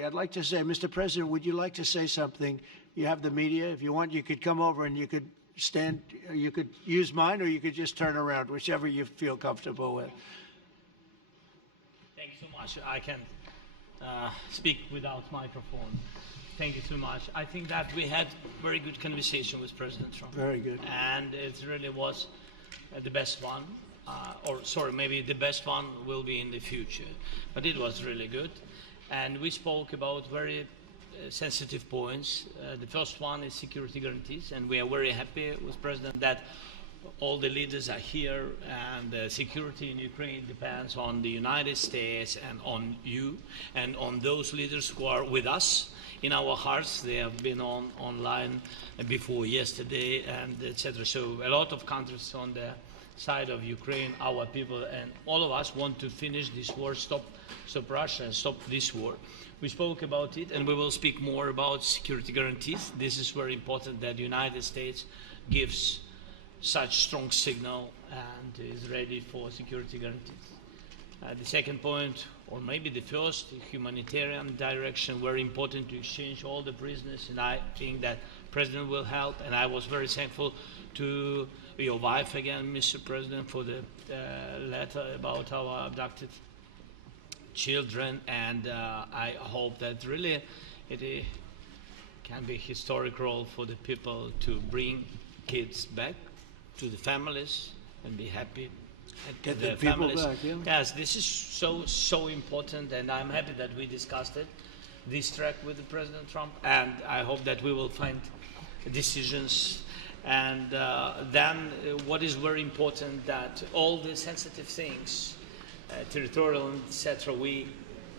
I'd like to say, Mr. President, would you like to say something? You have the media. If you want, you could come over and you could stand, you could use mine, or you could just turn around, whichever you feel comfortable with. Thank you so much. I can speak without microphone. Thank you so much. I think that we had very good conversation with President Trump. Very good. And it really was the best one. Or sorry, maybe the best one will be in the future. But it was really good. And we spoke about very sensitive points. The first one is security guarantees, and we are very happy with President that all the leaders are here, and security in Ukraine depends on the United States and on you and on those leaders who are with us in our hearts. They have been online before yesterday, and etc. So a lot of countries on the side of Ukraine, our people, and all of us want to finish this war, stop Russia and stop this war. We spoke about it, and we will speak more about security guarantees. This is very important that the United States gives such strong signal and is ready for security guarantees. The second point, or maybe the first, humanitarian direction, very important to exchange all the prisoners, and I think that President will help, and I was very thankful to your wife again, Mr. President, for the letter about our abducted children, and I hope that really it can be a historic role for the people to bring kids back to the families and be happy. Get the people back, yeah. Yes, this is so important, and I'm happy that we discussed it, this track with the President Trump, and I hope that we will find decisions. And then what is very important, that all the sensitive things, territorial, etc., we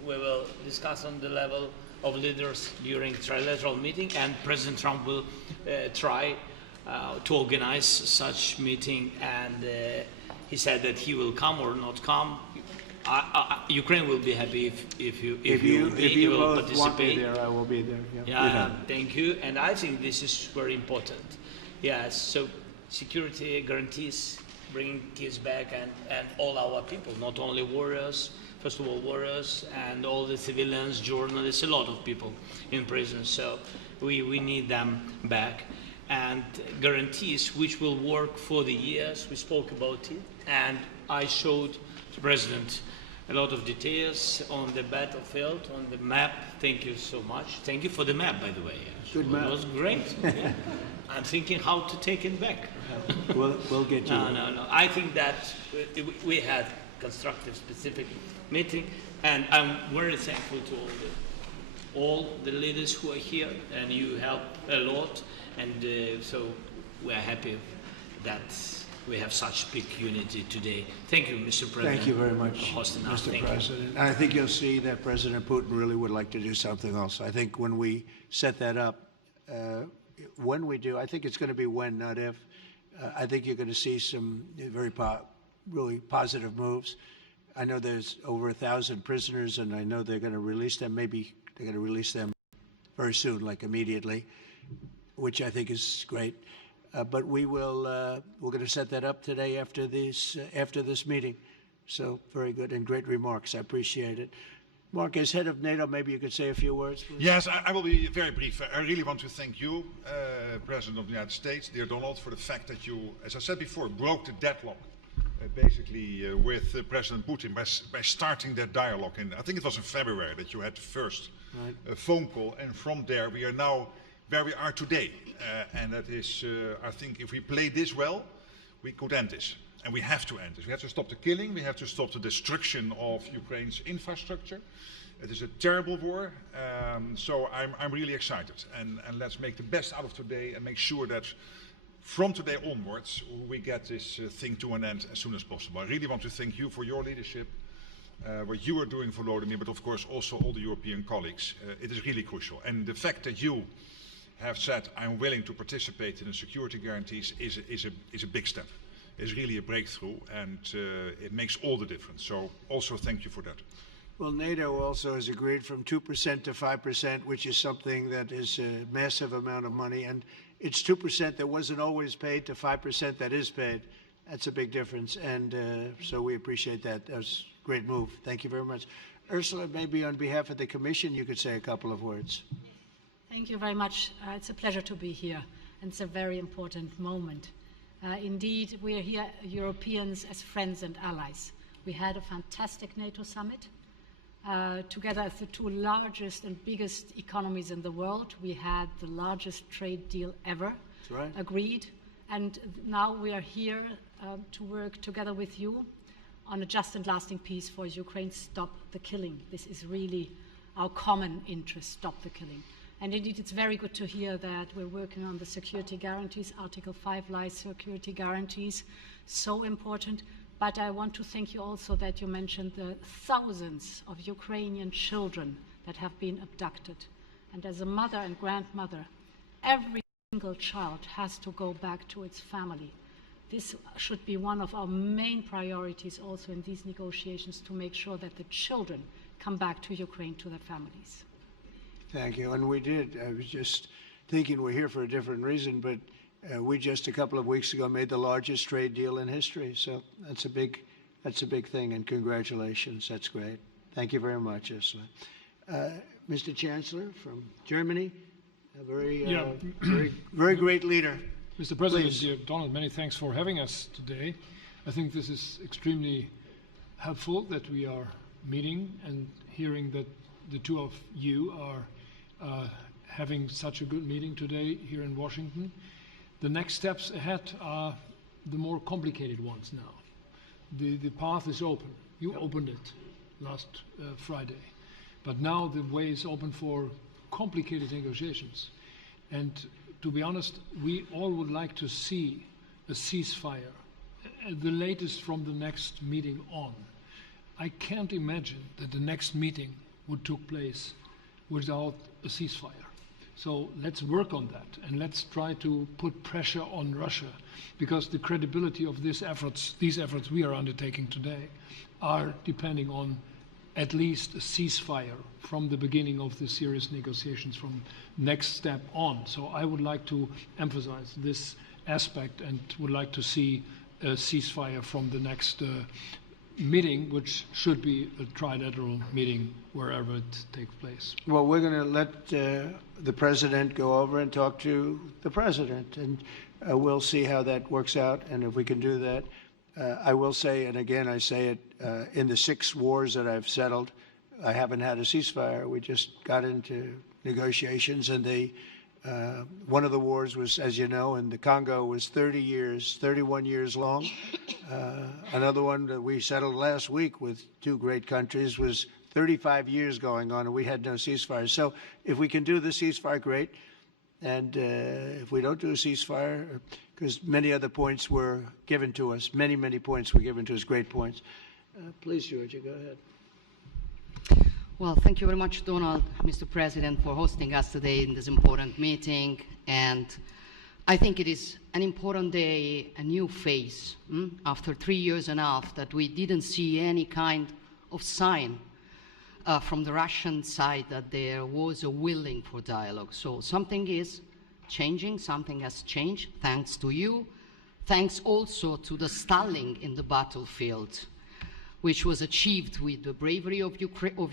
will discuss on the level of leaders during trilateral meeting, and President Trump will try to organize such meeting, and he said that he will come or not come. Ukraine will be happy if you will both participate. Want me there, I will be there. Yeah, thank you. And I think this is very important. Yes, so security guarantees, bringing kids back, and all our people, not only warriors, first of all warriors, and all the civilians, journalists, a lot of people in prison. So we need them back. And guarantees which will work for the years. We spoke about it, and I showed the President a lot of details on the battlefield, on the map. Thank you so much. Thank you for the map, by the way. Good map. It was great. Yeah. I'm thinking how to take it back. We'll get you. No. I think that we had constructive, specific meeting, and I'm very thankful to all the leaders who are here, and you help a lot, and so we are happy that we have such big unity today. Thank you, Mr. President. Thank you very much, for hosting us. Mr. President. And I think you'll see that President Putin really would like to do something else. I think when we set that up, when we do, I think it's going to be when, not if. I think you're going to see some really positive moves. I know there's over 1,000 prisoners, and I know they're going to release them. Maybe they're going to release them very soon, like immediately, which I think is great. But we're going to set that up today after this meeting. So very good and great remarks. I appreciate it. Mark, as head of NATO, maybe you could say a few words, please. Yes, I will be very brief. I really want to thank you, President of the United States, dear Donald, for the fact that you, as I said before, broke the deadlock, basically with President Putin by starting that dialogue. And I think it was in February that you had the first phone call, and from there we are now where we are today. And that is, I think, if we play this well, we could end this. And we have to end this. We have to stop the killing. We have to stop the destruction of Ukraine's infrastructure. It is a terrible war. So I'm really excited. And let's make the best out of today and make sure that from today onwards, we get this thing to an end as soon as possible. I really want to thank you for your leadership, what you are doing for Volodymyr, but of course also all the European colleagues. It is really crucial. And the fact that you have said, I'm willing to participate in the security guarantees is a big step. It's really a breakthrough, and it makes all the difference. So also thank you for that. Well, NATO also has agreed from 2% to 5%, which is something that is a massive amount of money. And it's 2% that wasn't always paid to 5% that is paid. That's a big difference. And so we appreciate that. That was a great move. Thank you very much. Ursula, maybe on behalf of the Commission, you could say a couple of words. Thank you very much. It's a pleasure to be here, and it's a very important moment. Indeed, we are here, Europeans, as friends and allies. We had a fantastic NATO summit. Together as the two largest and biggest economies in the world, we had the largest trade deal ever agreed. And now we are here to work together with you on a just and lasting peace for Ukraine. Stop the killing. This is really our common interest, stop the killing. And indeed, it's very good to hear that we're working on the security guarantees, Article 5 lies security guarantees, so important. But I want to thank you also that you mentioned the thousands of Ukrainian children that have been abducted. And as a mother and grandmother, every single child has to go back to its family. This should be one of our main priorities also in these negotiations, to make sure that the children come back to Ukraine, to their families. Thank you. And we did. I was just thinking we're here for a different reason, but we just a couple of weeks ago made the largest trade deal in history. So that's a big thing, and congratulations. That's great. Thank you very much, Ursula. Mr. Chancellor from Germany, a very great leader. Mr. President, Please. dear Donald, many thanks for having us today. I think this is extremely helpful that we are meeting and hearing that the two of you are having such a good meeting today here in Washington. The next steps ahead are the more complicated ones now. The path is open. You opened it last Friday. But now the way is open for complicated negotiations. And to be honest, we all would like to see a ceasefire, the latest from the next meeting on. I can't imagine that the next meeting would take place without a ceasefire. So let's work on that, and let's try to put pressure on Russia, because the credibility of these efforts we are undertaking today are depending on at least a ceasefire from the beginning of the serious negotiations from next step on. So I would like to emphasize this aspect and would like to see a ceasefire from the next meeting, which should be a trilateral meeting wherever it takes place. Well, we're going to let the president go over and talk to the president, and we'll see how that works out, and if we can do that. I will say, and again I say it, in the 6 wars that I've settled, I haven't had a ceasefire. We just got into negotiations, and one of the wars was, as you know, in the Congo was 31 years long. Another one that we settled last week with 2 great countries was 35 years going on, and we had no ceasefire. So if we can do the ceasefire, great. And if we don't do a ceasefire, because many other points were given to us, many points were given to us, great points. Please, Georgia, go ahead. Well, thank you very much, Donald, Mr. President, for hosting us today in this important meeting. And I think it is an important day, a new phase, after 3 years and a half that we didn't see any kind of sign from the Russian side that there was a willing for dialogue. So something is changing, something has changed, thanks to you. Thanks also to the stalling in the battlefield, which was achieved with the bravery of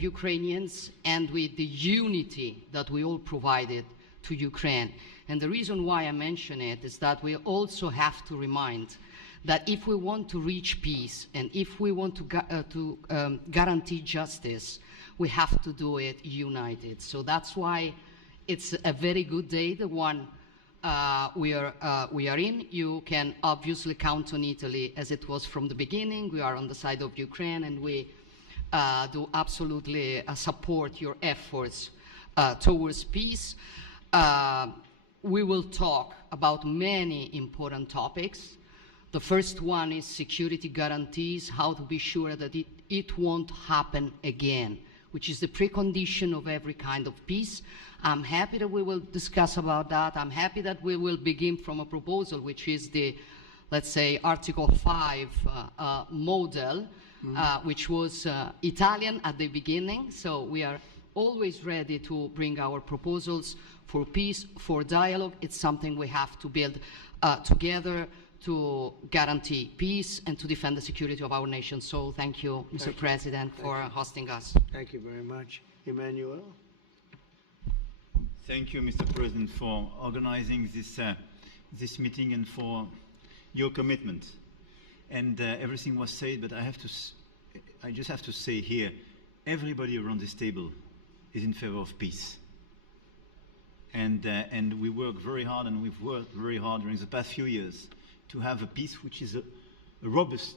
Ukrainians and with the unity that we all provided to Ukraine. And the reason why I mention it is that we also have to remind that if we want to reach peace and if we want to guarantee justice, we have to do it united. So that's why it's a very good day, the one we are in. You can obviously count on Italy as it was from the beginning. We are on the side of Ukraine, and we do absolutely support your efforts towards peace. We will talk about many important topics. The first one is security guarantees, how to be sure that it won't happen again, which is the precondition of every kind of peace. I'm happy that we will discuss about that. I'm happy that we will begin from a proposal, which is the, let's say, Article 5 model, which was Italian at the beginning. So we are always ready to bring our proposals for peace, for dialogue. It's something we have to build together to guarantee peace and to defend the security of our nation. So thank you, Mr. President, for hosting us. Thank you very much. Emmanuel? Thank you, Mr. President, for organizing this meeting and for your commitment. And everything was said, but I just have to say here, everybody around this table is in favor of peace. And we work very hard, and we've worked very hard during the past few years to have a peace which is a robust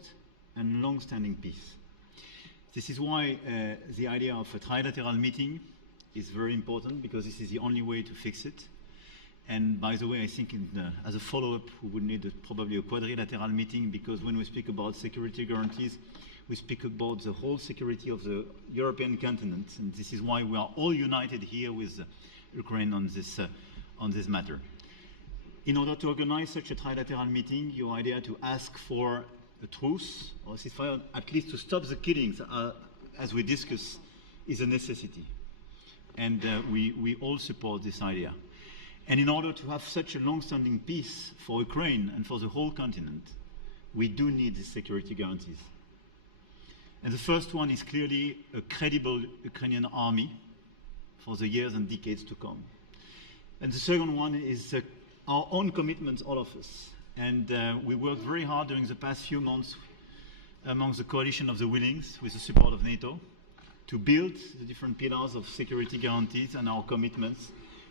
and long-standing peace. This is why the idea of a trilateral meeting is very important, because this is the only way to fix it. And by the way, I think as a follow-up, we would need probably a quadrilateral meeting, because when we speak about security guarantees, we speak about the whole security of the European continent. And this is why we are all united here with Ukraine on this matter. In order to organize such a trilateral meeting, your idea to ask for a truce or ceasefire, at least to stop the killings, as we discussed, is a necessity. And we all support this idea. And in order to have such a long-standing peace for Ukraine and for the whole continent, we do need these security guarantees. And the first one is clearly a credible Ukrainian army for the years and decades to come. And the second one is our own commitment, all of us. And we worked very hard during the past few months among the coalition of the willings, with the support of NATO, to build the different pillars of security guarantees and our commitments.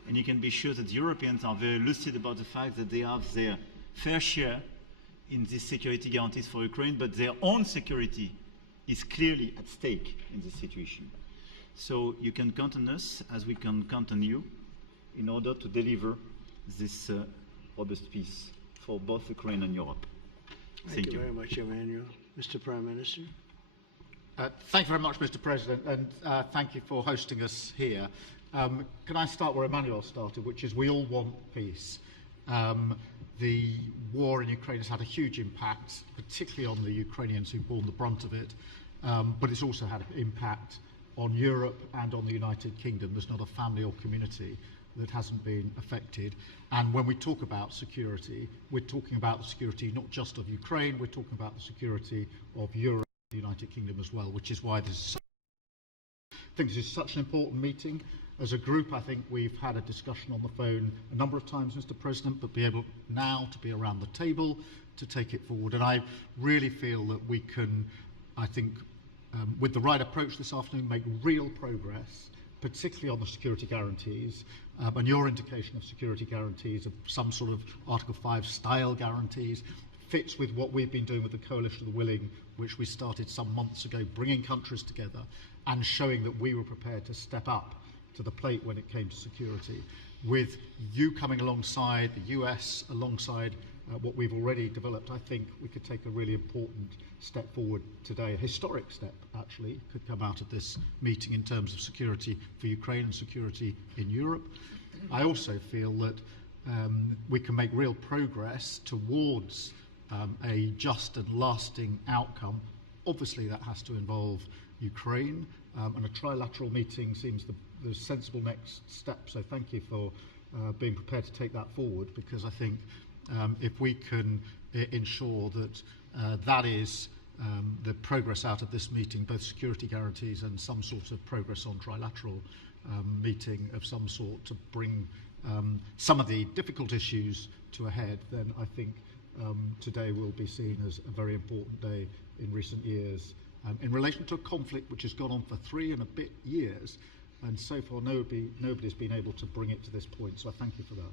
And you can be sure that the Europeans are very lucid about the fact that they have their fair share in these security guarantees for Ukraine, but their own security is clearly at stake in this situation. So you can count on us, as we can count on you, in order to deliver this robust peace for both Ukraine and Europe. Thank you very much, Emmanuel. Mr. Prime Minister? Thank you very much, Mr. President, and thank you for hosting us here. Can I start where Emmanuel started, which is we all want peace. The war in Ukraine has had a huge impact, particularly on the Ukrainians who've borne the brunt of it, but it's also had an impact on Europe and on the United Kingdom. There's not a family or community that hasn't been affected. And when we talk about security, we're talking about the security not just of Ukraine, we're talking about the security of Europe and the United Kingdom as well, which is why I think this is such an important meeting. As a group, I think we've had a discussion on the phone a number of times, Mr. President, but be able now to be around the table to take it forward. And I really feel that we can, I think, with the right approach this afternoon, make real progress, particularly on the security guarantees. And your indication of security guarantees, of some sort of Article 5 style guarantees, fits with what we've been doing with the Coalition of the Willing, which we started some months ago, bringing countries together and showing that we were prepared to step up to the plate when it came to security. With you coming alongside, the US alongside what we've already developed, I think we could take a really important step forward today. A historic step, actually, could come out of this meeting in terms of security for Ukraine and security in Europe. I also feel that we can make real progress towards a just and lasting outcome. Obviously, that has to involve Ukraine, and a trilateral meeting seems the sensible next step. So thank you for being prepared to take that forward, because I think if we can ensure that that is the progress out of this meeting, both security guarantees and some sort of progress on trilateral meeting of some sort to bring some of the difficult issues to a head, then I think today will be seen as a very important day in recent years in relation to a conflict which has gone on for 3 and a bit years, and so far nobody's been able to bring it to this point, so I thank you for that.